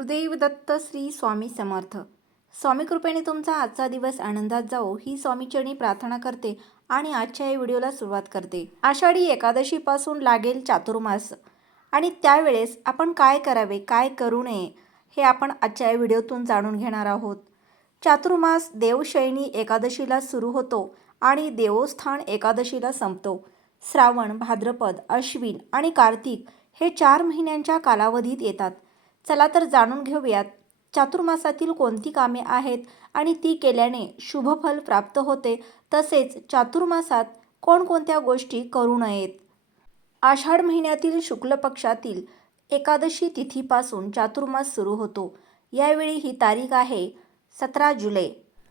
गुरुदेव दत्त श्री स्वामी समर्थ. स्वामी कृपेने तुमचा आजचा दिवस आनंदात जाओ ही स्वामीचरणी प्रार्थना करते आणि आजच्या या व्हिडिओला सुरुवात करते. आषाढी एकादशीपासून लागेल चातुर्मास. आणि त्यावेळेस आपण काय करावे काय करू नये हे आपण आजच्या या व्हिडिओतून जाणून घेणार आहोत. चातुर्मास देवशयनी एकादशीला सुरू होतो आणि देवस्थान एकादशीला संपतो. श्रावण भाद्रपद अश्विन आणि कार्तिक हे चार महिन्यांच्या कालावधीत येतात. चला तर जाणून घेऊयात चातुर्मासातील कोणती कामे आहेत आणि ती केल्याने शुभफल प्राप्त होते तसेच चातुर्मासात कोणकोणत्या गोष्टी करू नयेत. आषाढ महिन्यातील शुक्ल पक्षातील एकादशी तिथीपासून चातुर्मास सुरू होतो. यावेळी ही तारीख आहे सतरा जुलै.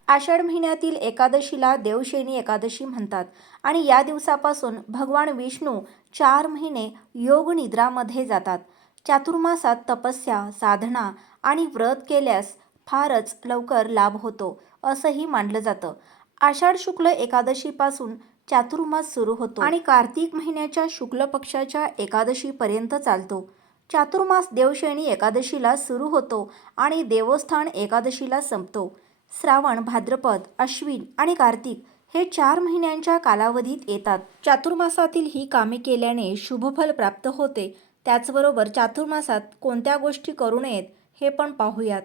आषाढ महिन्यातील एकादशीला देवशेनी एकादशी म्हणतात आणि या दिवसापासून भगवान विष्णू चार महिने योग निद्रामध्ये जातात. चातुर्मासात तपस्या साधना आणि व्रत केल्यास फारच लवकर लाभ होतो असंही मानलं जातं. आषाढ शुक्ल एकादशीपासून चातुर्मास सुरू होतो आणि कार्तिक महिन्याच्या शुक्ल पक्षाच्या एकादशीपर्यंत चालतो. चातुर्मास देवशयनी एकादशीला सुरू होतो आणि देवस्थान एकादशीला संपतो. श्रावण भाद्रपद अश्विन आणि कार्तिक हे चार महिन्यांच्या कालावधीत येतात. चातुर्मासातील ही कामे केल्याने शुभफल प्राप्त होते त्याचबरोबर चातुर्मासात कोणत्या गोष्टी करू नयेत हे पण पाहूयात.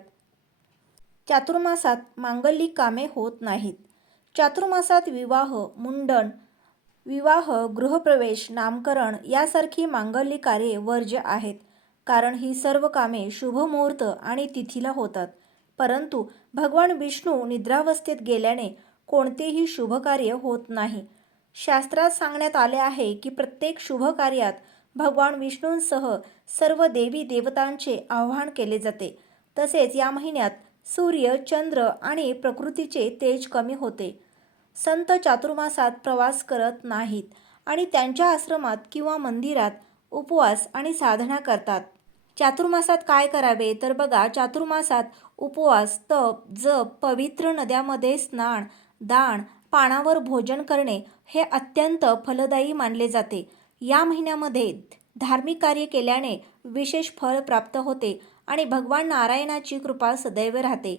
चातुर्मासात मांगलिक कामे होत नाहीत. चातुर्मासात विवाह मुंडन विवाह गृहप्रवेश नामकरण यासारखी मांगलिक कार्ये वर्ज्य आहेत. कारण ही सर्व कामे शुभ मुहूर्त आणि तिथीला होतात. परंतु भगवान विष्णू निद्रावस्थेत गेल्याने कोणतेही शुभ कार्य होत नाही. शास्त्रात सांगण्यात आले आहे की प्रत्येक शुभ कार्यात भगवान विष्णूंसह सर्व देवी देवतांचे आवाहन केले जाते. तसेच या महिन्यात सूर्य चंद्र आणि प्रकृतीचे तेज कमी होते. संत चातुर्मासात प्रवास करत नाहीत आणि त्यांच्या आश्रमात किंवा मंदिरात उपवास आणि साधना करतात. चातुर्मासात काय करावे? तर बघा चातुर्मासात उपवास तप जप पवित्र नद्यामध्ये स्नान दान पानावर भोजन करणे हे अत्यंत फलदायी मानले जाते. या महिन्यामध्ये धार्मिक कार्य केल्याने विशेष फळ प्राप्त होते आणि भगवान नारायणाची कृपा सदैव राहते.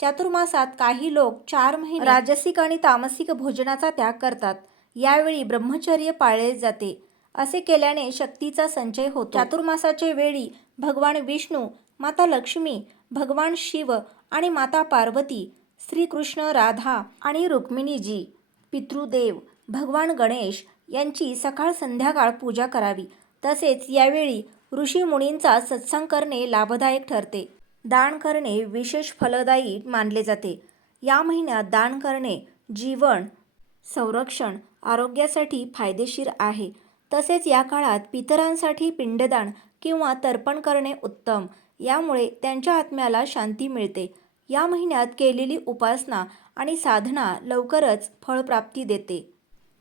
चातुर्मासात काही लोक चार महिने राजसिक आणि तामसिक भोजनाचा त्याग करतात. यावेळी ब्रह्मचर्य पाळले जाते. असे केल्याने शक्तीचा संचय होतो. चातुर्मासाचे वेळी भगवान विष्णू माता लक्ष्मी भगवान शिव आणि माता पार्वती श्रीकृष्ण राधा आणि रुक्मिणीजी पितृदेव भगवान गणेश यांची सकाळ संध्याकाळ पूजा करावी. तसेच यावेळी ऋषी मुनींचा सत्संग करणे लाभदायक ठरते. दान करणे विशेष फलदायी मानले जाते. या महिन्यात दान करणे जीवन संरक्षण आरोग्यासाठी फायदेशीर आहे. तसेच या काळात पितरांसाठी पिंडदान किंवा तर्पण करणे उत्तम. यामुळे त्यांच्या आत्म्याला शांती मिळते. या महिन्यात केलेली उपासना आणि साधना लवकरच फळप्राप्ती देते.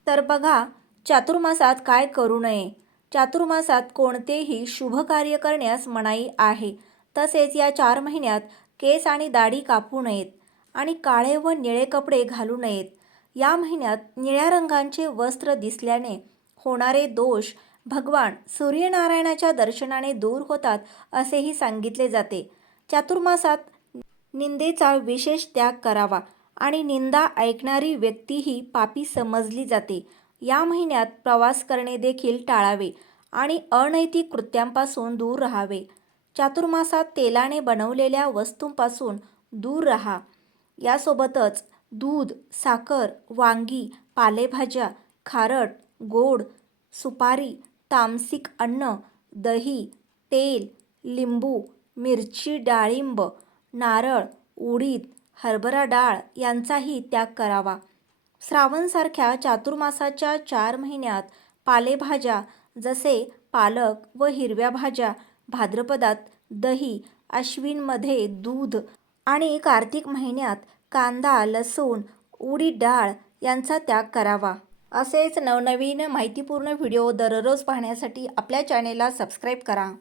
तर बघा चातुर्मासात काय करू नये? चातुर्मासात कोणतेही शुभ कार्य करण्यास मनाई आहे. तसेच या चार महिन्यात केस आणि दाढी कापू नयेत आणि काळे व निळे कपडे घालू नयेत. या महिन्यात निळ्या रंगांचे वस्त्र दिसल्याने होणारे दोष भगवान सूर्यनारायणाच्या दर्शनाने दूर होतात असेही सांगितले जाते. चातुर्मासात निंदेचा विशेष त्याग करावा आणि निंदा ऐकणारी व्यक्तीही पापी समजली जाते. या महिन्यात प्रवास करणे देखील टाळावे आणि अनैतिक कृत्यांपासून दूर राहावे. चातुर्मासात तेलाने बनवलेल्या वस्तूंपासून दूर राहा. यासोबतच दूध साखर वांगी पालेभाज्या खारट गोड सुपारी तामसिक अन्न दही तेल लिंबू मिरची डाळिंब नारळ उडीद हरभरा डाळ यांचाही त्याग करावा. श्रावणसारख्या चातुर्मासाच्या चार महिन्यात पालेभाज्या जसे पालक व हिरव्या भाज्या भाद्रपदात दही अश्विनमध्ये दूध आणि कार्तिक महिन्यात कांदा लसूण उडीद डाळ यांचा त्याग करावा. असेच नवनवीन माहितीपूर्ण व्हिडिओ दररोज पाहण्यासाठी आपल्या चॅनेलला सबस्क्राईब करा.